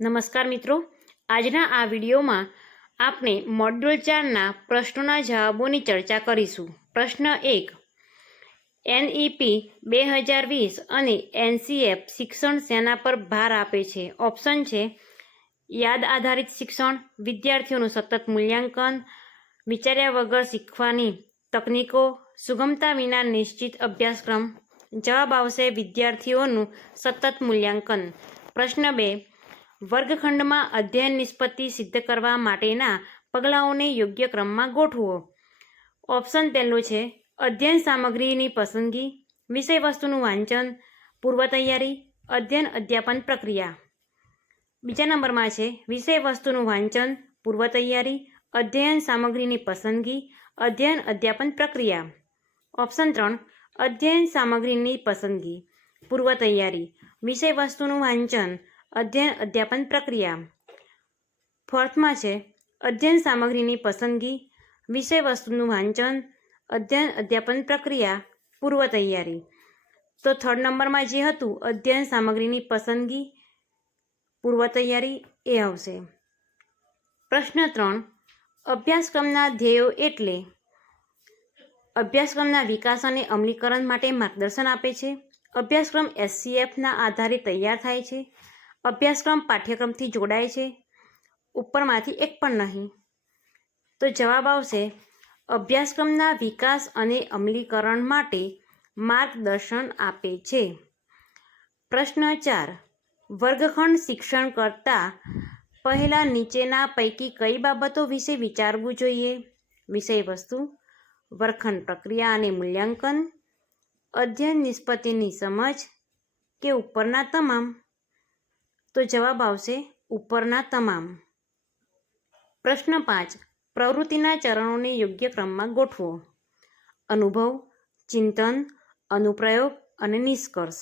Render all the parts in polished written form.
નમસ્કાર મિત્રો, આજના આ વિડીયોમાં આપણે મોડ્યુલ 4ના પ્રશ્નોના જવાબોની ચર્ચા કરીશું. પ્રશ્ન 1. એનઈપી 2020 અને એનસીએફ શિક્ષણ શેના પર ભાર આપે છે? ઓપ્શન છે યાદ આધારિત શિક્ષણ, વિદ્યાર્થીઓનું સતત મૂલ્યાંકન, વિચાર્યા વગર શીખવાની તકનીકો, સુગમતા વિના નિશ્ચિત અભ્યાસક્રમ. જવાબ આવશે વિદ્યાર્થીઓનું સતત મૂલ્યાંકન. પ્રશ્ન 2. વર્ગખંડમાં અધ્યયન નિષ્પત્તિ સિદ્ધ કરવા માટેના પગલાઓને યોગ્ય ક્રમમાં ગોઠવો. ઓપ્શન પહેલો છે અધ્યયન સામગ્રીની પસંદગી, વિષયવસ્તુનું વાંચન, પૂર્વ તૈયારી, અધ્યયન અધ્યાપન પ્રક્રિયા. બીજા નંબરમાં છે વિષયવસ્તુનું વાંચન, પૂર્વ તૈયારી, અધ્યયન સામગ્રીની પસંદગી, અધ્યયન અધ્યાપન પ્રક્રિયા. ઓપ્શન 3 અધ્યયન સામગ્રીની પસંદગી, પૂર્વ તૈયારી, વિષયવસ્તુનું વાંચન, અધ્યયન અધ્યાપન પ્રક્રિયા. ફોર્થમાં છે અધ્યયન સામગ્રીની પસંદગી, વિષયવસ્તુનું વાંચન, અધ્યયન અધ્યાપન પ્રક્રિયા, પૂર્વ તૈયારી. તો થર્ડ નંબરમાં જે હતું અધ્યયન સામગ્રીની પસંદગી, પૂર્વ તૈયારી એ આવશે. પ્રશ્ન 3. અભ્યાસક્રમના ધ્યેયો એટલે અભ્યાસક્રમના વિકાસ અને અમલીકરણ માટે માર્ગદર્શન આપે છે. અભ્યાસક્રમ એસસીએફના આધારે તૈયાર થાય છે. અભ્યાસક્રમ પાઠ્યક્રમથી જોડાય છે. ઉપરમાંથી એક પણ નહીં. તો જવાબ આવશે અભ્યાસક્રમના વિકાસ અને અમલીકરણ માટે માર્ગદર્શન આપે છે. પ્રશ્ન 4. વર્ગખંડ શિક્ષણ કરતાં પહેલાં નીચેના પૈકી કઈ બાબતો વિશે વિચારવું જોઈએ? વિષયવસ્તુ, વર્ગખંડ પ્રક્રિયા અને મૂલ્યાંકન, અધ્યયન નિષ્પત્તિની સમજ કે ઉપરના તમામ? તો જવાબ આવશે ઉપરના તમામ. પ્રશ્ન 5. પ્રવૃત્તિના ચરણોને યોગ્ય ક્રમમાં ગોઠવો. અનુભવ, ચિંતન, અનુપ્રયોગ અને નિષ્કર્ષ.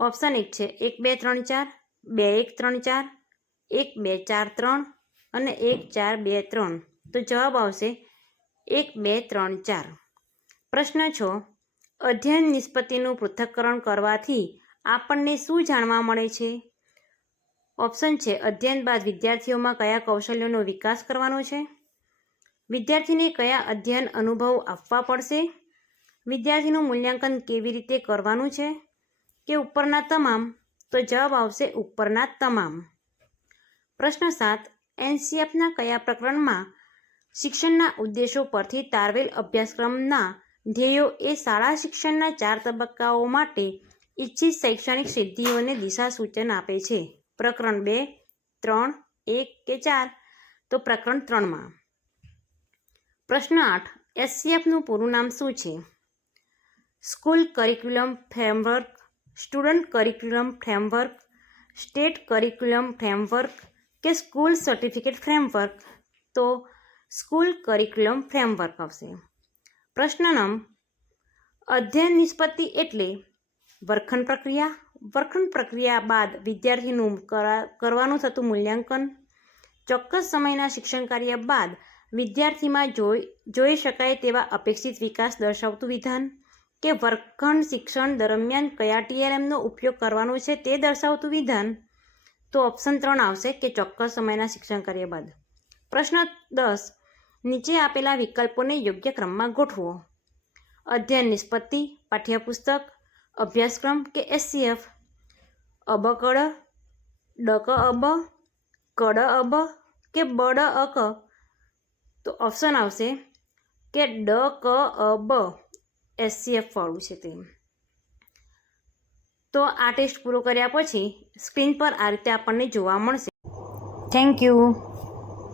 ઓપ્શન 1 છે 1, 2, 3, 4, 2, 1, 3, 4, 1, 2, 4, 3 અને 1, 4, 2, 3. તો જવાબ આવશે 1, 2, 3, 4. પ્રશ્ન 6. અધ્યયન નિષ્પત્તિનું પૃથ્થકરણ કરવાથી આપણને શું જાણવા મળે છે? ઓપ્શન છે અધ્યયન બાદ વિદ્યાર્થીઓમાં કયા કૌશલ્યોનો વિકાસ કરવાનો છે? વિદ્યાર્થીને કયા અધ્યયન અનુભવ આપવા પડશે? વિદ્યાર્થીનું મૂલ્યાંકન કેવી રીતે કરવાનું છે? કે ઉપરના તમામ? તો જવાબ આવશે ઉપરના તમામ. પ્રશ્ન 7. એનસીએફના કયા પ્રકરણમાં શિક્ષણના ઉદ્દેશો પરથી તારવેલ અભ્યાસક્રમના ધ્યેયો એ શાળા શિક્ષણના 4 તબક્કાઓ માટે ઇચ્છિત શૈક્ષણિક સિદ્ધિઓને દિશા સૂચન આપે છે? પ્રકરણ 2, 3, 1 કે 4? તો પ્રકરણ 3માં. પ્રશ્ન 8. એસસીએફનું પૂરું નામ શું છે? School curriculum framework, student curriculum framework, state curriculum framework કે સ્કૂલ સર્ટિફિકેટ ફ્રેમવર્ક? તો સ્કૂલ કરિક્યુલમ ફ્રેમવર્ક આવશે. પ્રશ્ન 9. અધ્યયન નિષ્પત્તિ એટલે વર્ગખંડ પ્રક્રિયા, વર્ગખંડ પ્રક્રિયા બાદ વિદ્યાર્થીનું કરવાનું થતું મૂલ્યાંકન, ચોક્કસ સમયના શિક્ષણ કાર્ય બાદ વિદ્યાર્થીમાં જોઈ શકાય તેવા અપેક્ષિત વિકાસ દર્શાવતું વિધાન, કે વર્ગખંડ શિક્ષણ દરમિયાન કયા ટીએલએમનો ઉપયોગ કરવાનો છે તે દર્શાવતું વિધાન? તો ઓપ્શન 3 આવશે કે ચોક્કસ સમયના શિક્ષણ કાર્ય બાદ. પ્રશ્ન 10. નીચે આપેલા વિકલ્પોને યોગ્ય ક્રમમાં ગોઠવો. અધ્યયન નિષ્પત્તિ, પાઠ્યપુસ્તક, અભ્યાસક્રમ કે એસસીએફ? અબકડ, ડક અબ, કડ અબ કે બડ અક? તો ઓપ્શન આવશે કે ડ ક અબ, એસસીએફ વાળું છે તે. તો આ ટેસ્ટ પૂરો કર્યા પછી સ્ક્રીન પર આ રીતે આપણને જોવા મળશે. Thank you.